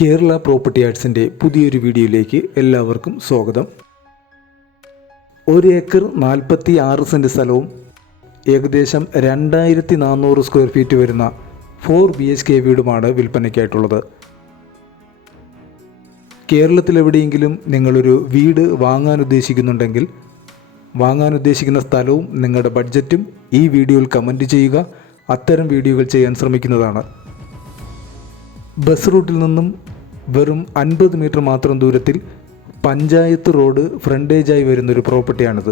Kerala property ആർട്സിൻ്റെ പുതിയൊരു വീഡിയോയിലേക്ക് എല്ലാവർക്കും സ്വാഗതം. 1 ഏക്കർ 46 സെൻറ്റ് സ്ഥലവും ഏകദേശം 2400 സ്ക്വയർ ഫീറ്റ് വരുന്ന 4 BHK വീടുമാണ് വിൽപ്പനയ്ക്കായിട്ടുള്ളത്. കേരളത്തിലെവിടെയെങ്കിലും നിങ്ങളൊരു വീട് വാങ്ങാൻ ഉദ്ദേശിക്കുന്നുണ്ടെങ്കിൽ വാങ്ങാൻ ഉദ്ദേശിക്കുന്ന സ്ഥലവും നിങ്ങളുടെ ബഡ്ജറ്റും ഈ വീഡിയോയിൽ കമൻറ്റ് ചെയ്യുക. അത്തരം വീഡിയോകൾ ചെയ്യാൻ ശ്രമിക്കുന്നതാണ്. ബസ് റൂട്ടിൽ നിന്നും വെറും 50 മീറ്റർ മാത്രം ദൂരത്തിൽ പഞ്ചായത്ത് റോഡ് ഫ്രണ്ടേജായി വരുന്നൊരു പ്രോപ്പർട്ടിയാണിത്.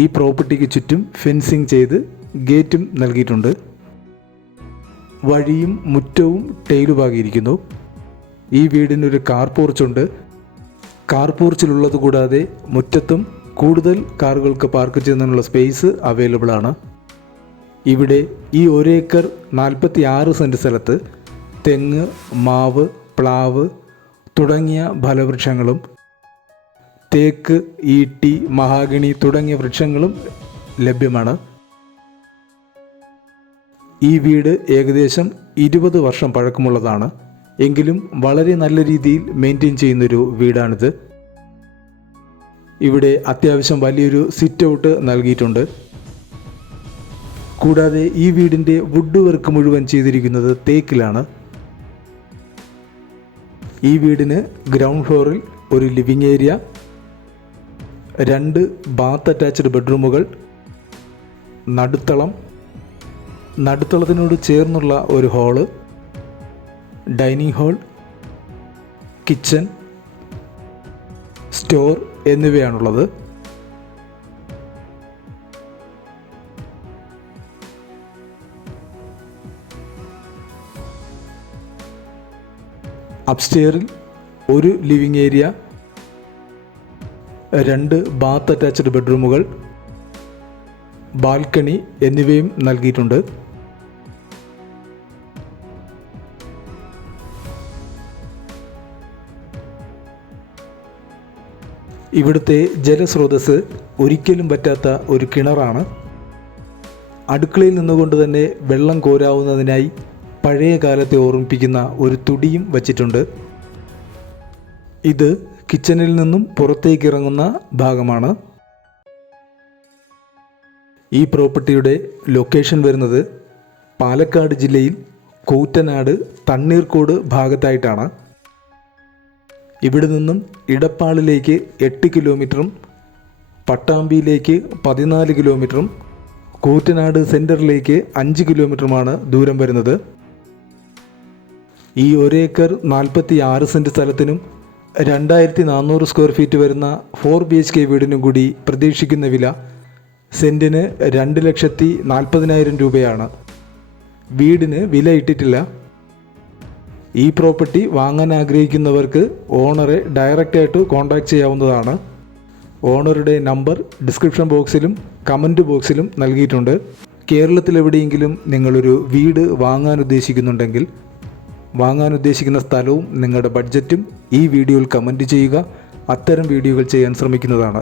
ഈ പ്രോപ്പർട്ടിക്ക് ചുറ്റും ഫെൻസിങ് ചെയ്ത് ഗേറ്റും നൽകിയിട്ടുണ്ട്. വഴിയും മുറ്റവും ടൈലുപാകിയിരിക്കുന്നു. ഈ വീടിനൊരു കാർ പോർച്ചുണ്ട്. കാർ പോർച്ചിലുള്ളത് കൂടാതെ മുറ്റത്തും കൂടുതൽ കാറുകൾക്ക് പാർക്ക് ചെയ്യുന്നതിനുള്ള സ്പേസ് അവൈലബിൾ ആണ്. ഇവിടെ ഈ 1 ഏക്കർ 46 സെൻറ്റ് സ്ഥലത്ത് തെങ്ങ്, മാവ്, പ്ലാവ് തുടങ്ങിയ ഫലവൃക്ഷങ്ങളും തേക്ക്, ഈട്ടി, മഹാഗണി തുടങ്ങിയ വൃക്ഷങ്ങളും ലഭ്യമാണ്. ഈ വീട് ഏകദേശം 20 വർഷം പഴക്കമുള്ളതാണ്. എങ്കിലും വളരെ നല്ല രീതിയിൽ മെയിൻറ്റെയിൻ ചെയ്യുന്നൊരു വീടാണിത്. ഇവിടെ അത്യാവശ്യം വലിയൊരു സിറ്റ് ഔട്ട് നൽകിയിട്ടുണ്ട്. കൂടാതെ ഈ വീടിൻ്റെ വുഡ് വർക്ക് മുഴുവൻ ചെയ്തിരിക്കുന്നത് തേക്കിലാണ്. ഈ വീടിന് ഗ്രൗണ്ട് ഫ്ലോറിൽ ഒരു ലിവിംഗ് ഏരിയ, 2 ബാത്ത് അറ്റാച്ച്ഡ് ബെഡ്റൂമുകൾ, നടുത്തളത്തിനോട് ചേർന്നുള്ള ഒരു hall, dining hall, kitchen, store എന്നിവയാണുള്ളത്. അപ്സ്റ്റെയറിൽ ഒരു ലിവിംഗ് ഏരിയ, 2 ബാത്ത് അറ്റാച്ച്ഡ് ബെഡ്റൂമുകൾ, ബാൽക്കണി എന്നിവയും നൽകിയിട്ടുണ്ട്. ഇവിടുത്തെ ജലസ്രോതസ് ഒരിക്കലും പറ്റാത്ത ഒരു കിണറാണ്. അടുക്കളയിൽ നിന്നുകൊണ്ട് തന്നെ വെള്ളം കോരാവുന്നതിനായി പഴയ കാലത്തെ ഓർമ്മിപ്പിക്കുന്ന ഒരു തുടിയും വച്ചിട്ടുണ്ട്. ഇത് കിച്ചണിൽ നിന്നും പുറത്തേക്ക് ഇറങ്ങുന്ന ഭാഗമാണ്. ഈ പ്രോപ്പർട്ടിയുടെ ലൊക്കേഷൻ വരുന്നത് പാലക്കാട് ജില്ലയിൽ കൂറ്റനാട് തണ്ണീർക്കോട് ഭാഗത്തായിട്ടാണ്. ഇവിടെ നിന്നും ഇടപ്പാളിലേക്ക് 8 കിലോമീറ്ററും പട്ടാമ്പിയിലേക്ക് 14 കിലോമീറ്ററും കൂറ്റനാട് സെൻറ്ററിലേക്ക് 5 കിലോമീറ്ററുമാണ് ദൂരം വരുന്നത്. ഈ 1 ഏക്കർ 46 സെൻറ്റ് സ്ഥലത്തിനും 2400 സ്ക്വയർ ഫീറ്റ് വരുന്ന 4 BHK വീടിനും കൂടി പ്രതീക്ഷിക്കുന്ന വില സെൻറ്റിന് 2,40,000 രൂപയാണ്. വീടിന് വില ഇട്ടിട്ടില്ല. ഈ പ്രോപ്പർട്ടി വാങ്ങാൻ ആഗ്രഹിക്കുന്നവർക്ക് ഓണറെ ഡയറക്റ്റായിട്ട് കോൺടാക്റ്റ് ചെയ്യാവുന്നതാണ്. ഓണറുടെ നമ്പർ ഡിസ്ക്രിപ്ഷൻ ബോക്സിലും കമൻറ്റ് ബോക്സിലും നൽകിയിട്ടുണ്ട്. കേരളത്തിലെവിടെയെങ്കിലും നിങ്ങളൊരു വീട് വാങ്ങാൻ ഉദ്ദേശിക്കുന്നുണ്ടെങ്കിൽ വാങ്ങാൻ ഉദ്ദേശിക്കുന്ന സ്ഥലവും നിങ്ങളുടെ ബഡ്ജറ്റും ഈ വീഡിയോയിൽ കമൻറ്റ് ചെയ്യുക. അത്തരം വീഡിയോകൾ ചെയ്യാൻ ശ്രമിക്കുന്നതാണ്.